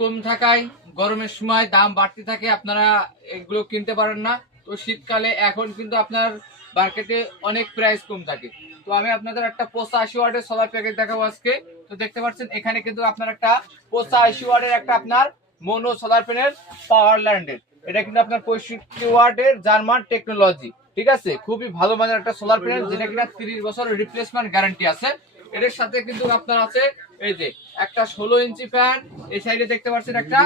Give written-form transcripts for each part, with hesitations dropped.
কম থাকায় গরমের সময় দাম বাড়তে থাকে, আপনারা এগুলো কিনতে পারেন না। তো শীতকালে এখন কিন্তু আপনার মার্কেটে অনেক প্রাইস কম থাকে। তো আমি আপনাদের একটা 85 ওয়াটের সোলার প্যাকেজ দেখাবো আজকে। তো দেখতে পাচ্ছেন এখানে কিন্তু আপনার একটা 85 ওয়াটের একটা আপনার মোনো সোলার প্যানেল পাওয়ার ল্যান্ডের। এটা কিন্তু আপনার 65 ওয়াটের জার্মান টেকনোলজি। ঠিক আছে, খুবই ভালো মানের একটা সোলার প্যানেল, যেটা কিনা 30 বছর রিপ্লেসমেন্ট গ্যারান্টি আছে। এর সাথে কিন্তু আপনার আছে এই যে একটা 16 ইঞ্চি ফ্যান, এই সাইডে দেখতে পাচ্ছেন একটা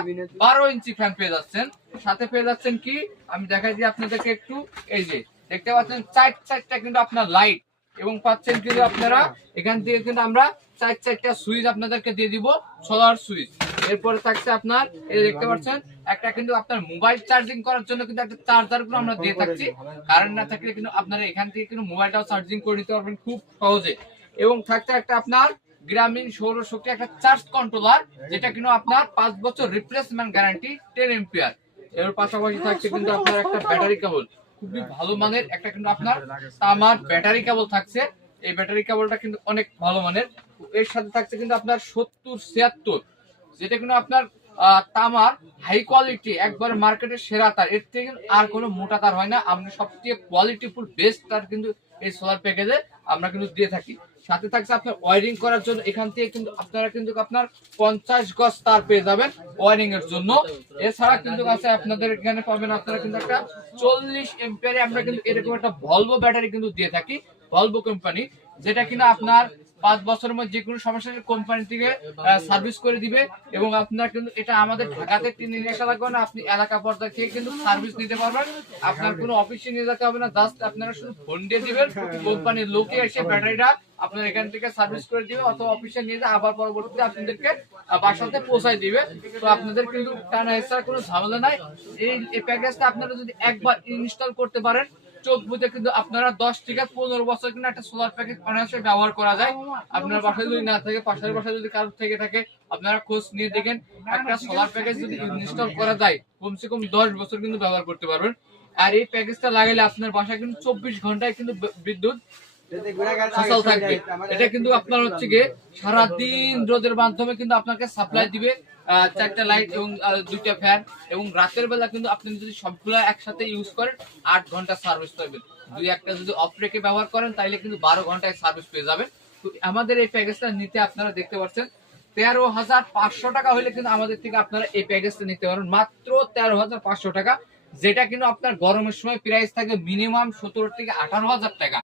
12 ইঞ্চি ফ্যান পেয়ে যাচ্ছেন। সাথে পেয়ে যাচ্ছেন কি, আমি দেখাই দিই আপনাদেরকে একটু, এই যে দেখতে পাচ্ছেন চারটা কিন্তু আপনার লাইট, এবং পাচ্ছেন কিন্তু আপনারা এখান থেকে কিন্তু আমরা চারটা সুইচ আপনাদেরকে দিয়ে দিব, সোলার সুইচ। এরপরে থাকছে আপনার এই দেখতে পাচ্ছেন একটা কিন্তু আপনার মোবাইল চার্জিং করার জন্য কিন্তু একটা চার্জার গুলো আমরা দিয়ে থাকছি। কারেন্ট না থাকলে কিন্তু আপনারা এখান থেকে কিন্তু মোবাইলটাও চার্জিং করে নিতে পারবেন খুব সহজে। এবং থাকছে একটা আপনার গ্রামীণ সৌরশক্তি একটা চার্জ কন্ট্রোলার, যেটা কিন্তু আপনার 5 বছর রিপ্লেসমেন্ট গ্যারান্টি 10 এম্পিয়ার। এর পাশাপাশি থাকছে কিন্তু আপনার একটা ব্যাটারি কেবল, খুবই ভালো মানের একটা কিন্তু আপনার তামার ব্যাটারি কেবল থাকছে। এই ব্যাটারি কেবলটা কিন্তু অনেক ভালো মানের। এর সাথে থাকছে কিন্তু আপনার 70-76, যেটা কিন্তু আপনার তামার হাই কোয়ালিটি, একবার মার্কেটের সেরা তার, এর থেকে আর কোনো মোটা তার হয় না। আমরা সবচেয়ে কোয়ালিটিফুল বেস্ট তার কিন্তু এই সোলার প্যাকেজে আমরা কিন্তু দিয়ে থাকি। সাথে থাকছে আপনার ওয়ারিং করার জন্য, এখান থেকে কিন্তু আপনারা কিন্তু আপনার 50 গজ তার পেয়ে যাবেন ওয়ারিং এর জন্য। এছাড়া কিন্তু আছে আপনাদের এখানে পাবেন আপনারা কিন্তু একটা 40 এম্পিয়ারে আমরা কিন্তু এরকম একটা ভলভো ব্যাটারি কিন্তু দিয়ে থাকি, ভলভো কোম্পানি, যেটা কিনা আপনার 5 বছরের মধ্যে যে কোনো সমস্যা কোম্পানি থেকে সার্ভিস করে দিবে। এবং আপনার কিন্তু এটা আমাদের ঢাকাতে নিয়ে আসা লাগবে না, আপনি এলাকা পর্যায়ে থেকে কিন্তু সার্ভিস নিতে পারবেন। আপনার কোনো অফিসে নিয়ে যেতে হবে না, জাস্ট আপনারা শুধু ফোন দিয়ে দিবেন, কোম্পানির লোকে এসে ব্যাটারিটা আপনার এখান থেকে সার্ভিস করে দিবে, অথবা অফিসে নিয়ে যায় আবার পরবর্তীতে আপনাদেরকে বাসাতে পৌঁছায় দিবে। তো আপনাদের কিন্তু টানা হেঁচার কোনো ঝামেলা নাই। এই প্যাকেজটা আপনারা যদি একবার ইনস্টল করতে পারেন, চোখ বুঝে কিন্তু আপনারা 10 থেকে 15 বছর কিন্তু একটা সোলার প্যাকেজ অনায়াসে ব্যবহার করা যায়। আপনার বাসায় যদি না থাকে, পাশের বাসায় যদি কারোর থেকে থাকে, আপনারা খোঁজ নিয়ে দেখেন, একটা সোলার প্যাকেজ যদি ইনস্টল করা যায় কমসে কম 10 বছর কিন্তু ব্যবহার করতে পারবেন। আর এই প্যাকেজটা লাগাইলে আপনার বাসায় কিন্তু 24 ঘন্টায় কিন্তু বিদ্যুৎ সচল থাকবে। এটা কিন্তু আপনার হচ্ছে গিয়ে সারাদিন রোদের মাধ্যমে কিন্তু আপনাকে সাপ্লাই দিবে, 4টা লাইট এবং 2টা ফ্যান। এবং রাতের বেলা কিন্তু আপনি যদি সবগুলো একসাথে ইউজ করেন 8 ঘন্টা সার্ভিস পাবেন। দুই একটা যদি অফ রেখে ব্যবহার করেন তাহলে কিন্তু 12 ঘন্টায় সার্ভিস পেয়ে যাবেন। তো আমাদের এই প্যাকেজটা নিতে আপনারা দেখতে পাচ্ছেন 13,500 টাকা হলে কিন্তু আমাদের থেকে আপনারা এই প্যাকেজটা নিতে পারেন, মাত্র 13,500 টাকা। যেটা কিন্তু আপনার গরমের সময় প্রাইস থাকে মিনিমাম 17 থেকে 18,000 টাকা।